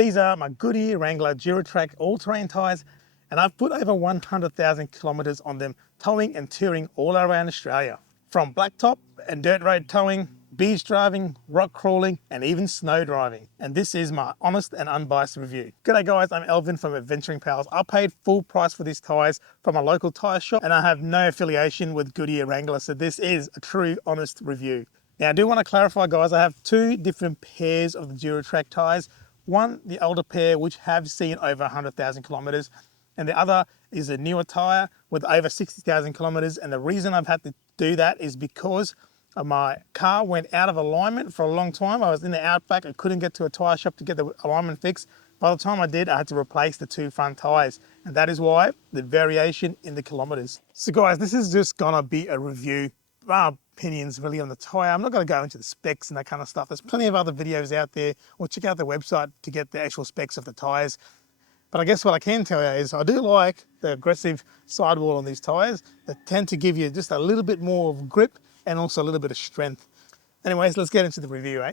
These are my Goodyear Wrangler Duratrac all-terrain tyres, and I've put over 100,000 kilometres on them, towing and touring all around Australia. From blacktop and dirt road towing, beach driving, rock crawling, and even snow driving. And this is my honest and unbiased review. G'day guys, I'm Elvin from Adventuring Pals. I paid full price for these tyres from a local tyre shop, and I have no affiliation with Goodyear Wrangler, so this is a true, honest review. Now I do want to clarify guys, I have two different pairs of the Duratrac tyres. One, the older pair, which have seen over 100,000 kilometres, and the other is a newer tyre with over 60,000 kilometres. And the reason I've had to do that is because my car went out of alignment for a long time. I was in the outback, I couldn't get to a tyre shop to get the alignment fixed. By the time I did, I had to replace the two front tyres, and that is why the variation in the kilometres. So guys, this is just gonna be a review. My opinions really on the tyre. I'm not going to go into the specs and that kind of stuff. There's plenty of other videos out there, or check out the website to get the actual specs of the tyres. But I guess what I can tell you is I do like the aggressive sidewall on these tyres that tend to give you just a little bit more of grip and also a little bit of strength. Anyways, let's get into the review, eh?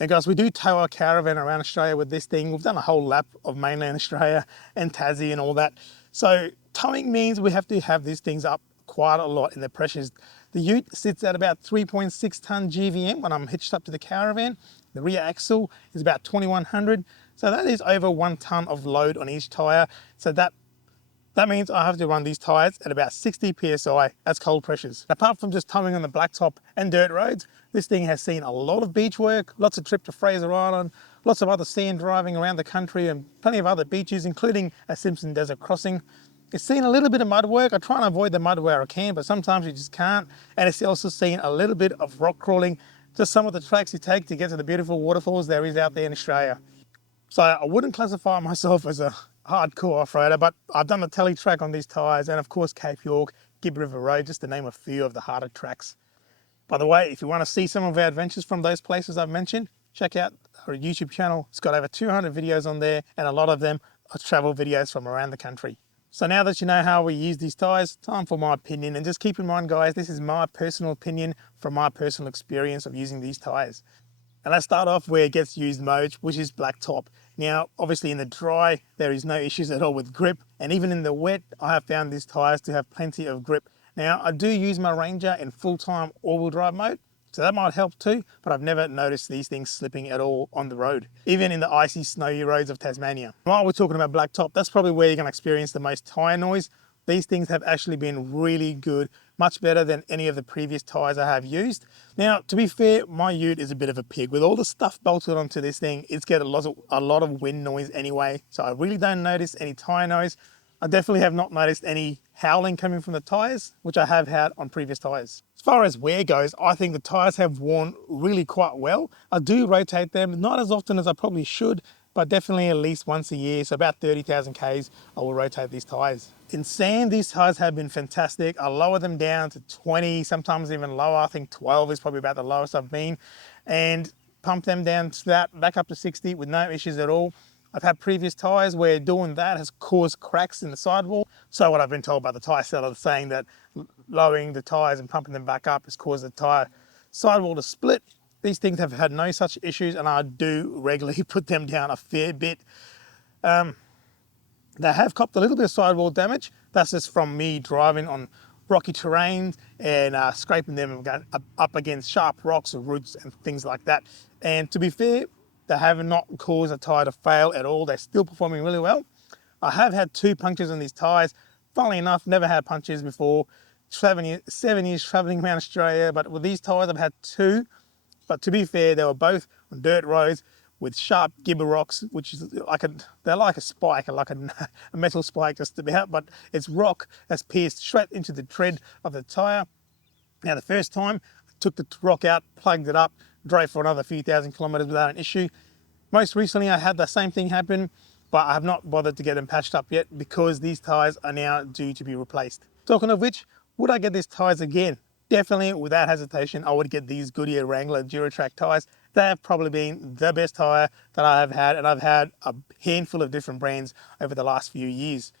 Now guys, we do tow our caravan around Australia with this thing. We've done a whole lap of mainland Australia and Tassie and all that. So towing means we have to have these things up quite a lot in the pressures. The ute sits at about 3.6 tonne GVM when I'm hitched up to the caravan. The rear axle is about 2100. So that is over 1 tonne of load on each tyre. So that means I have to run these tyres at about 60 PSI as cold pressures. Apart from just towing on the blacktop and dirt roads, this thing has seen a lot of beach work, lots of trip to Fraser Island, lots of other sand driving around the country, and plenty of other beaches, including a Simpson Desert crossing. It's seen a little bit of mud work. I try and avoid the mud where I can, but sometimes you just can't. And it's also seen a little bit of rock crawling, just some of the tracks you take to get to the beautiful waterfalls there is out there in Australia. So I wouldn't classify myself as a hardcore off-roader, but I've done the telly track on these tyres, and of course Cape York, Gibb River Road, just to name a few of the harder tracks. By the way, if you want to see some of our adventures from those places I've mentioned, check out our YouTube channel. It's got over 200 videos on there, and a lot of them are travel videos from around the country. So now that you know how we use these tyres, time for my opinion. And just keep in mind guys, this is my personal opinion from my personal experience of using these tyres. And let's start off where it gets used most, which is blacktop. Now, obviously in the dry, there is no issues at all with grip. And even in the wet, I have found these tyres to have plenty of grip. Now, I do use my Ranger in full-time all-wheel drive mode, so that might help too, but I've never noticed these things slipping at all on the road, even in the icy, snowy roads of Tasmania. While we're talking about blacktop, that's probably where you're gonna experience the most tyre noise. These things have actually been really good, much better than any of the previous tyres I have used. Now, to be fair, my ute is a bit of a pig. With all the stuff bolted onto this thing, it's got a lot of wind noise anyway, so I really don't notice any tyre noise. I definitely have not noticed any howling coming from the tyres, which I have had on previous tyres. As far as wear goes, I think the tyres have worn really quite well. I do rotate them, not as often as I probably should, but definitely at least once a year, so about 30,000 Ks, I will rotate these tyres. In sand, these tyres have been fantastic. I lower them down to 20, sometimes even lower. I think 12 is probably about the lowest I've been, and pump them down to that, back up to 60 with no issues at all. I've had previous tyres where doing that has caused cracks in the sidewall. So what I've been told by the tyre seller, saying that lowering the tyres and pumping them back up has caused the tyre sidewall to split. These things have had no such issues, and I do regularly put them down a fair bit. They have copped a little bit of sidewall damage. That's just from me driving on rocky terrain and scraping them up against sharp rocks or roots and things like that. And to be fair, they have not caused a tyre to fail at all. They're still performing really well. I have had 2 punctures on these tyres. Funnily enough, never had punctures before. 7 years traveling around Australia, but with these tyres I've had 2. But to be fair, they were both on dirt roads with sharp gibber rocks, which is they're like a spike, like a metal spike just about, but it's rock that's pierced straight into the tread of the tyre. Now the first time, I took the rock out, plugged it up, drove for another few thousand kilometres without an issue. Most recently I had the same thing happen, but I have not bothered to get them patched up yet because these tyres are now due to be replaced. Talking of which, would I get these tyres again? Definitely, without hesitation, I would get these Goodyear Wrangler Duratrac tyres. They have probably been the best tyre that I have had, and I've had a handful of different brands over the last few years.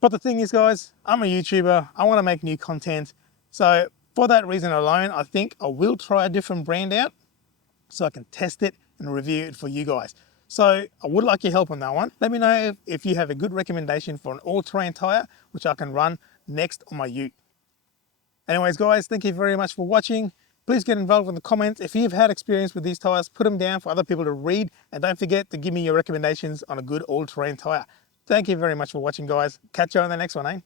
But the thing is, guys, I'm a YouTuber. I want to make new content. So for that reason alone, I think I will try a different brand out so I can test it and review it for you guys. So I would like your help on that one. Let me know if you have a good recommendation for an all-terrain tyre which I can run next on my ute. Anyways guys, thank you very much for watching. Please get involved in the comments. If you've had experience with these tyres, put them down for other people to read, and don't forget to give me your recommendations on a good all-terrain tyre. Thank you very much for watching guys. Catch you on the next one, eh?